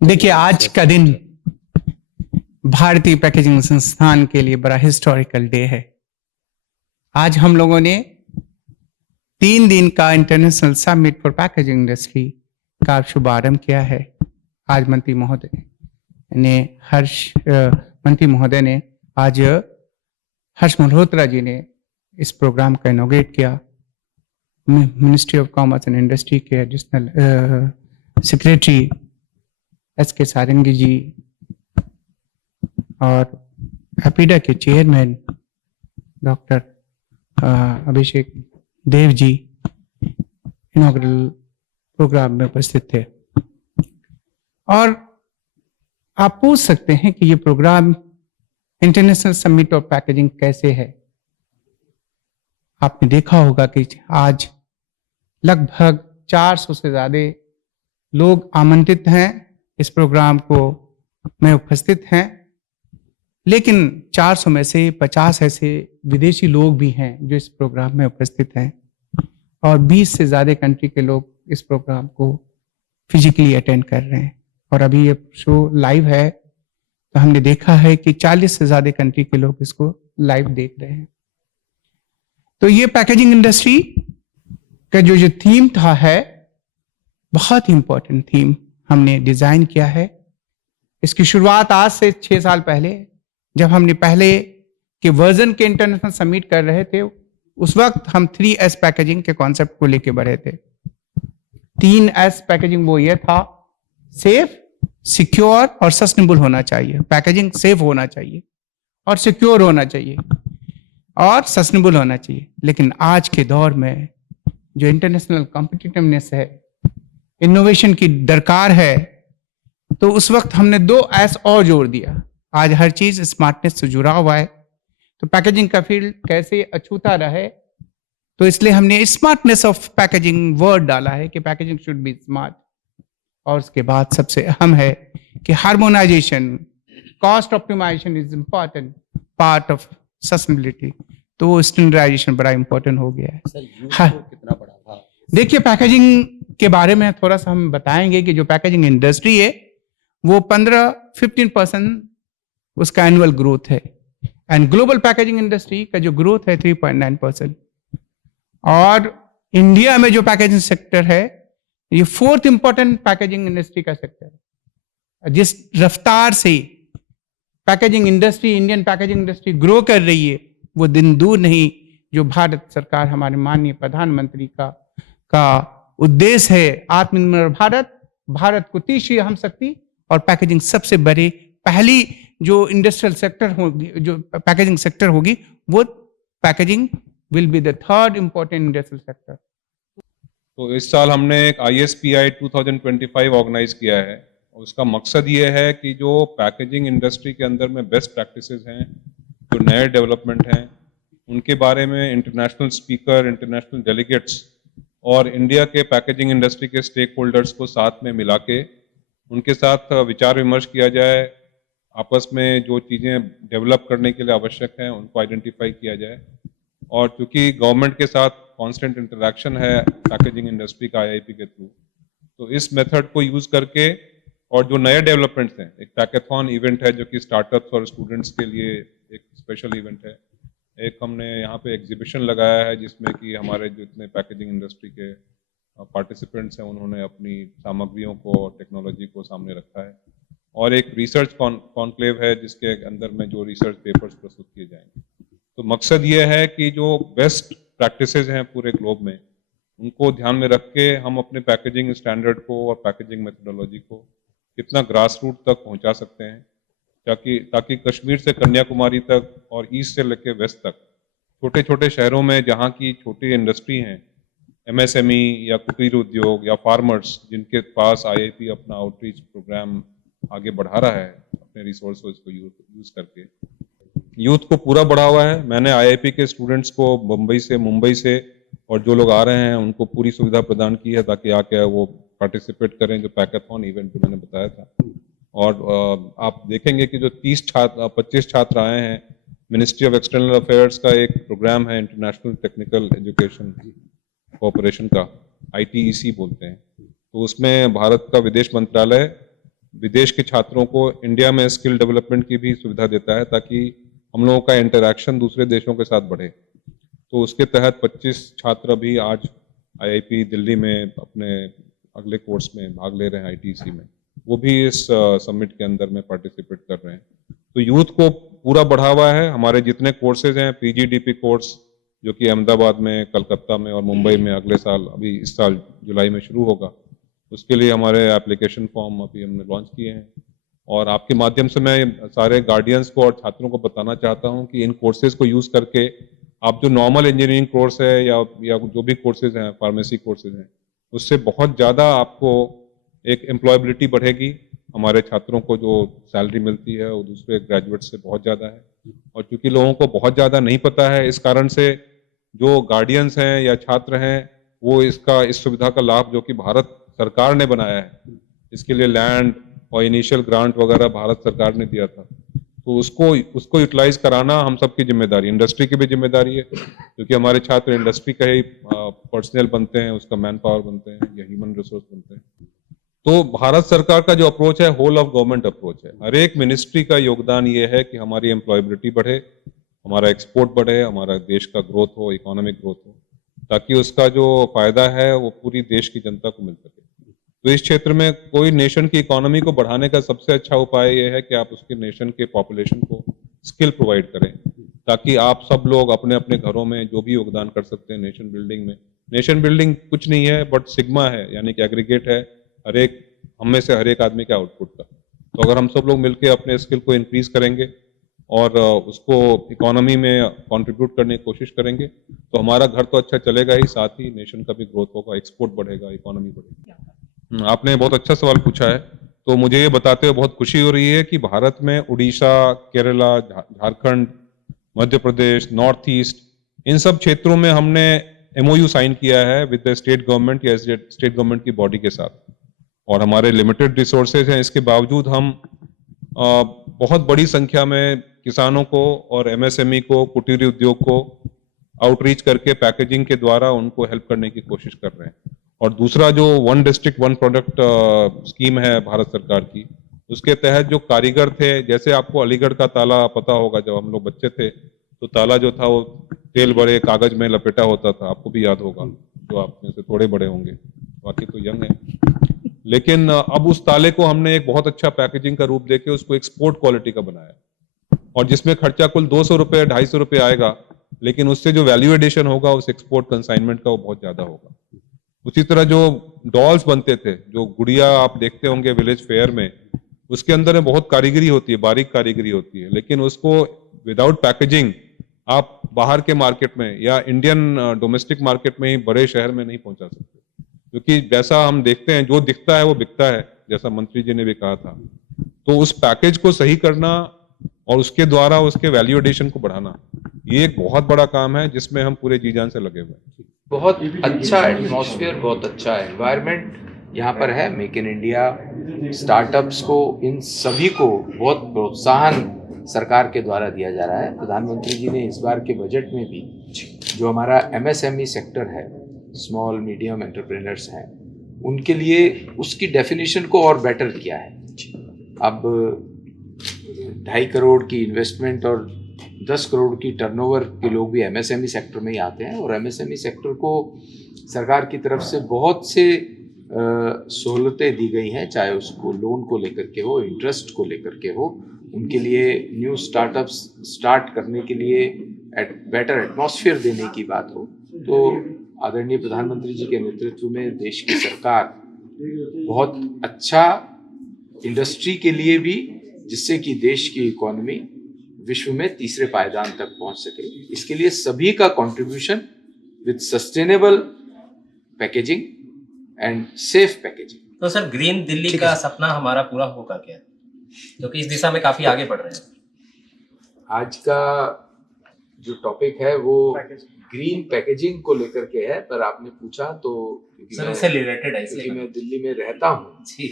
देखिए, आज का दिन भारतीय पैकेजिंग संस्थान के लिए बड़ा हिस्टोरिकल डे है। आज हम लोगों ने 3 दिन का international summit for packaging industry का शुभारंभ किया है। आज मंत्री महोदय ने आज हर्ष मल्होत्रा जी ने इस प्रोग्राम का इनॉग्रेट किया। Ministry of commerce and industry के एडिशनल सेक्रेटरी एस.के. सारंगी जी और एपीडा के चेयरमैन डॉक्टर अभिषेक देव जी इनॉग्रल प्रोग्राम में उपस्थित थे। और आप पूछ सकते हैं कि ये programme international summit of packaging कैसे है। आपने देखा होगा कि आज लगभग 400 से ज्यादा लोग आमंत्रित हैं, इस प्रोग्राम को में उपस्थित हैं, लेकिन 400 में से 50 ऐसे विदेशी लोग भी हैं जो इस प्रोग्राम में उपस्थित हैं और 20 से ज्यादा कंट्री के लोग इस प्रोग्राम को फिजिकली अटेंड कर रहे हैं। और अभी ये शो लाइव है तो हमने देखा है कि 40 से ज्यादा कंट्री के लोग इसको लाइव देख रहे हैं। तो ये पैकेजिंग इंडस्ट्री का जो थीम था है बहुत ही इंपॉर्टेंट थीम हमने डिजाइन किया है। इसकी शुरुआत आज से 6 साल पहले जब हमने पहले के वर्जन के इंटरनेशनल समिट कर रहे थे, उस वक्त हम 3S पैकेजिंग के कॉन्सेप्ट को लेके बढ़े थे। 3S पैकेजिंग वो ये था, सेफ, सिक्योर और सस्टेनेबल होना चाहिए। पैकेजिंग सेफ होना चाहिए और सिक्योर होना चाहिए और सस्टेनेबल होना चाहिए। लेकिन आज के दौर में जो इंटरनेशनल कॉम्पिटिटिवनेस है, इनोवेशन की दरकार है, तो उस वक्त हमने 2S और जोड़ दिया। आज हर चीज स्मार्टनेस से जुड़ा हुआ है, तो पैकेजिंग का फील्ड कैसे अछूता रहे, तो इसलिए हमने स्मार्टनेस ऑफ पैकेजिंग वर्ड डाला है कि पैकेजिंग शुड बी स्मार्ट। और उसके बाद सबसे अहम है कि harmonisation, cost optimisation is important part of sustainability. तो स्टैंडर्डाइजेशन बड़ा इंपॉर्टेंट हो गया है। कितना बड़ा था? देखिए, पैकेजिंग के बारे में थोड़ा सा हम बताएंगे कि जो पैकेजिंग इंडस्ट्री है वो 15% उसका एनुअल ग्रोथ है, एंड ग्लोबल पैकेजिंग इंडस्ट्री का जो ग्रोथ है 3.9%। और इंडिया में जो पैकेजिंग सेक्टर है ये 4th इंपॉर्टेंट पैकेजिंग इंडस्ट्री का सेक्टर है। जिस रफ्तार से packaging industry, Indian packaging industry grow कर रही है, वो दिन दूर नहीं जो भारत सरकार, हमारे माननीय प्रधानमंत्री का उद्देश्य है आत्मनिर्भर भारत, भारत को तीसरी अहम शक्ति और पैकेजिंग सबसे बड़ी पहली जो इंडस्ट्रियल सेक्टर होगी, जो पैकेजिंग सेक्टर होगी, वो packaging will be the 3rd important industrial sector. तो इस साल हमने एक ISPI 2025 ऑर्गेनाइज किया है और उसका मकसद ये है कि जो पैकेजिंग इंडस्ट्री के अंदर में बेस्ट प्रैक्टिसेस हैं, जो नए डेवलपमेंट हैं, उनके बारे में इंटरनेशनल स्पीकर, इंटरनेशनल डेलीगेट्स और इंडिया के पैकेजिंग इंडस्ट्री के स्टेक होल्डर्स को साथ में मिला के उनके साथ विचार विमर्श किया जाए। आपस में जो चीज़ें डेवलप करने के लिए आवश्यक हैं उनको आइडेंटिफाई किया जाए। और चूंकि गवर्नमेंट के साथ कांस्टेंट इंटरेक्शन है पैकेजिंग इंडस्ट्री का IIP के थ्रू, तो इस मेथड को यूज़ करके और जो नए डेवलपमेंट्स हैं, एक पैकेथॉन इवेंट है जो कि स्टार्टअप्स और स्टूडेंट्स के लिए एक स्पेशल इवेंट है। एक हमने यहाँ पे एग्जीबिशन लगाया है जिसमें कि हमारे जितने पैकेजिंग इंडस्ट्री के पार्टिसिपेंट्स हैं उन्होंने अपनी सामग्रियों को और टेक्नोलॉजी को सामने रखा है। और एक रिसर्च कॉन्क्लेव है जिसके अंदर में जो रिसर्च पेपर्स प्रस्तुत किए जाएंगे। तो मकसद ये है कि जो बेस्ट प्रैक्टिसेस हैं पूरे ग्लोब में, उनको ध्यान में रख के हम अपने पैकेजिंग स्टैंडर्ड को और पैकेजिंग मेथोडोलॉजी को कितना ग्रास रूट तक पहुंचा सकते हैं, ताकि कश्मीर से कन्याकुमारी तक और ईस्ट से लेकर वेस्ट तक छोटे छोटे शहरों में जहाँ की छोटी इंडस्ट्री हैं, MSME या कुटीर उद्योग या फार्मर्स, जिनके पास IIP अपना आउटरीच प्रोग्राम आगे बढ़ा रहा है अपने रिसोर्सेज को यूज करके, यूथ को पूरा बढ़ावा है। मैंने IIP के स्टूडेंट्स को मुंबई से और जो लोग आ रहे हैं उनको पूरी सुविधा प्रदान की है ताकि आके वो पार्टिसिपेट करें जो पैकेथॉन इवेंट जो मैंने बताया था। और आप देखेंगे कि जो 25 छात्र आए हैं, मिनिस्ट्री ऑफ एक्सटर्नल अफेयर्स का एक प्रोग्राम है इंटरनेशनल टेक्निकल एजुकेशन कोऑपरेशन का, ITEC बोलते हैं। तो उसमें भारत का विदेश मंत्रालय विदेश के छात्रों को इंडिया में स्किल डेवलपमेंट की भी सुविधा देता है, ताकि हम लोगों का इंटरैक्शन दूसरे देशों के साथ बढ़े। तो उसके तहत 25 छात्र भी आज आईआईपी दिल्ली में अपने अगले कोर्स में भाग ले रहे हैं, आईटीसी में। वो भी इस समिट के अंदर में पार्टिसिपेट कर रहे हैं। तो यूथ को पूरा बढ़ावा है। हमारे जितने कोर्सेज हैं, पीजीडीपी कोर्स जो कि अहमदाबाद में, कलकत्ता में और मुंबई में अगले साल, अभी इस साल जुलाई में शुरू होगा, उसके लिए हमारे एप्लीकेशन फॉर्म अभी हमने लॉन्च किए हैं। और आपके माध्यम से मैं सारे गार्डियंस को और छात्रों को बताना चाहता हूं कि इन कोर्सेज को यूज़ करके आप जो नॉर्मल इंजीनियरिंग कोर्स है या जो भी कोर्सेज हैं, फार्मेसी कोर्सेज हैं, उससे बहुत ज़्यादा आपको एक एम्प्लॉयबिलिटी बढ़ेगी। हमारे छात्रों को जो सैलरी मिलती है वो दूसरे ग्रेजुएट से बहुत ज़्यादा है। और चूंकि लोगों को बहुत ज़्यादा नहीं पता है, इस कारण से जो गार्डियंस हैं या छात्र हैं, वो इस सुविधा का लाभ जो कि भारत सरकार ने बनाया है, इसके लिए लैंड और इनिशियल ग्रांट वगैरह भारत सरकार ने दिया था, तो उसको यूटिलाइज कराना हम सबकी जिम्मेदारी, इंडस्ट्री की भी जिम्मेदारी है, क्योंकि हमारे छात्र इंडस्ट्री का ही पर्सनल बनते हैं, उसका मैन पावर बनते हैं या ह्यूमन रिसोर्स बनते हैं। तो भारत सरकार का जो अप्रोच है, होल ऑफ गवर्नमेंट अप्रोच है। हर एक मिनिस्ट्री का योगदान ये है कि हमारी एम्प्लॉयबिलिटी बढ़े, हमारा एक्सपोर्ट बढ़े, हमारा देश का ग्रोथ हो, इकोनॉमिक ग्रोथ हो, ताकि उसका जो फायदा है वो पूरी देश की जनता को मिल सके। तो इस क्षेत्र में कोई नेशन की इकोनॉमी को बढ़ाने का सबसे अच्छा उपाय ये है कि आप उसके नेशन के पॉपुलेशन को स्किल प्रोवाइड करें, ताकि आप सब लोग अपने अपने घरों में जो भी योगदान कर सकते हैं नेशन बिल्डिंग में। नेशन बिल्डिंग कुछ नहीं है बट सिग्मा है, यानी कि एग्रीगेट है हर एक, हम में से हर एक आदमी के आउटपुट का। तो अगर हम सब लोग मिलकर अपने स्किल को इंक्रीज करेंगे और उसको इकोनॉमी में कंट्रीब्यूट करने की कोशिश करेंगे, तो हमारा घर तो अच्छा चलेगा ही, साथ ही नेशन का भी ग्रोथ होगा, एक्सपोर्ट बढ़ेगा, इकोनॉमी बढ़ेगी। आपने बहुत अच्छा सवाल पूछा है। तो मुझे ये बताते हुए बहुत खुशी हो रही है कि भारत में उड़ीसा, केरला, झारखंड, मध्य प्रदेश, नॉर्थ ईस्ट, इन सब क्षेत्रों में हमने एमओयू साइन किया है विद द स्टेट गवर्नमेंट या स्टेट गवर्नमेंट की बॉडी के साथ। और हमारे लिमिटेड रिसोर्सेज हैं, इसके बावजूद हम बहुत बड़ी संख्या में किसानों को और एमएसएमई को, कुटीर उद्योग को आउटरीच करके पैकेजिंग के द्वारा उनको हेल्प करने की कोशिश कर रहे हैं। और दूसरा जो one district one product scheme है भारत सरकार की, उसके तहत जो कारीगर थे, जैसे आपको अलीगढ़ का ताला पता होगा, जब हम लोग बच्चे थे तो ताला जो था वो तेल बड़े कागज में लपेटा होता था, आपको भी याद होगा, जो आप में से थोड़े बड़े होंगे, बाकी तो यंग है। लेकिन अब उस ताले को हमने एक बहुत अच्छा पैकेजिंग का रूप देके उसको एक्सपोर्ट क्वालिटी का बनाया, और जिसमें खर्चा कुल 200 रुपये 250 रुपये आएगा, लेकिन उससे जो वैल्यू एडिशन होगा उस एक्सपोर्ट कंसाइनमेंट का वो बहुत ज्यादा होगा। उसी तरह जो डॉल्स बनते थे, जो गुड़िया आप देखते होंगे विलेज फेयर में, उसके अंदर में बहुत कारीगरी होती है, बारीक कारीगरी होती है, लेकिन उसको विदाउट पैकेजिंग आप बाहर के मार्केट में या इंडियन डोमेस्टिक मार्केट में ही बड़े शहर में नहीं पहुंचा सकते, क्योंकि जैसा हम देखते हैं जो दिखता है वो बिकता है, जैसा मंत्री जी ने भी कहा था। तो उस पैकेज को सही करना और उसके द्वारा उसके वैल्यू एडिशन को बढ़ाना, ये एक बहुत बड़ा काम है जिसमें हम पूरे जी जान से लगे हुए हैं। बहुत अच्छा एटमॉस्फेयर, बहुत अच्छा एनवायरनमेंट यहाँ पर है। मेक इन इंडिया, स्टार्टअप्स को, इन सभी को बहुत प्रोत्साहन सरकार के द्वारा दिया जा रहा है। प्रधानमंत्री जी ने इस बार के बजट में भी जो हमारा एमएसएमई सेक्टर है, स्मॉल मीडियम एंटरप्रेन्योर्स हैं, उनके लिए उसकी डेफिनेशन को और बेटर किया है। अब 2.5 करोड़ की इन्वेस्टमेंट और 10 करोड़ की टर्नओवर के लोग भी एमएसएमई सेक्टर में ही आते हैं, और एमएसएमई सेक्टर को सरकार की तरफ से बहुत से सहूलतें दी गई हैं, चाहे उसको लोन को लेकर के हो, इंटरेस्ट को लेकर के हो, उनके लिए न्यू स्टार्टअप्स स्टार्ट करने के लिए बेटर एटमॉस्फेयर देने की बात हो। तो आदरणीय प्रधानमंत्री जी के नेतृत्व में देश की सरकार बहुत अच्छा इंडस्ट्री के लिए भी, जिससे कि देश की इकोनॉमी विश्व में तीसरे पायदान तक पहुंच सके, इसके लिए सभी का contribution with sustainable packaging and safe packaging. तो सर, ग्रीन दिल्ली का सपना हमारा पूरा होगा क्या, क्योंकि इस दिशा में काफी आगे बढ़ रहे हैं? आज का जो टॉपिक है वो ग्रीन पैकेजिंग को लेकर के है, पर आपने पूछा तो सर उससे रिलेटेड है, इसलिए मैं दिल्ली में रहता हूँ जी,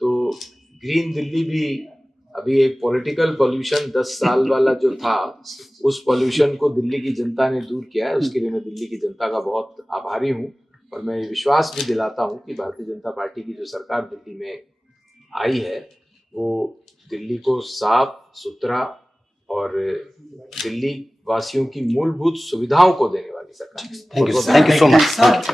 तो ग्रीन दिल्ली भी अभी एक पॉलिटिकल पॉल्यूशन 10 साल वाला जो था, उस पॉल्यूशन को दिल्ली की जनता ने दूर किया है। उसके लिए मैं दिल्ली की जनता का बहुत आभारी हूँ, और मैं विश्वास भी दिलाता हूँ कि भारतीय जनता पार्टी की जो सरकार दिल्ली में आई है दिल्ली को साफ सुथरा और दिल्ली वासियों की मूलभूत सुविधाओं को देने वाली सरकार। Thank you so much.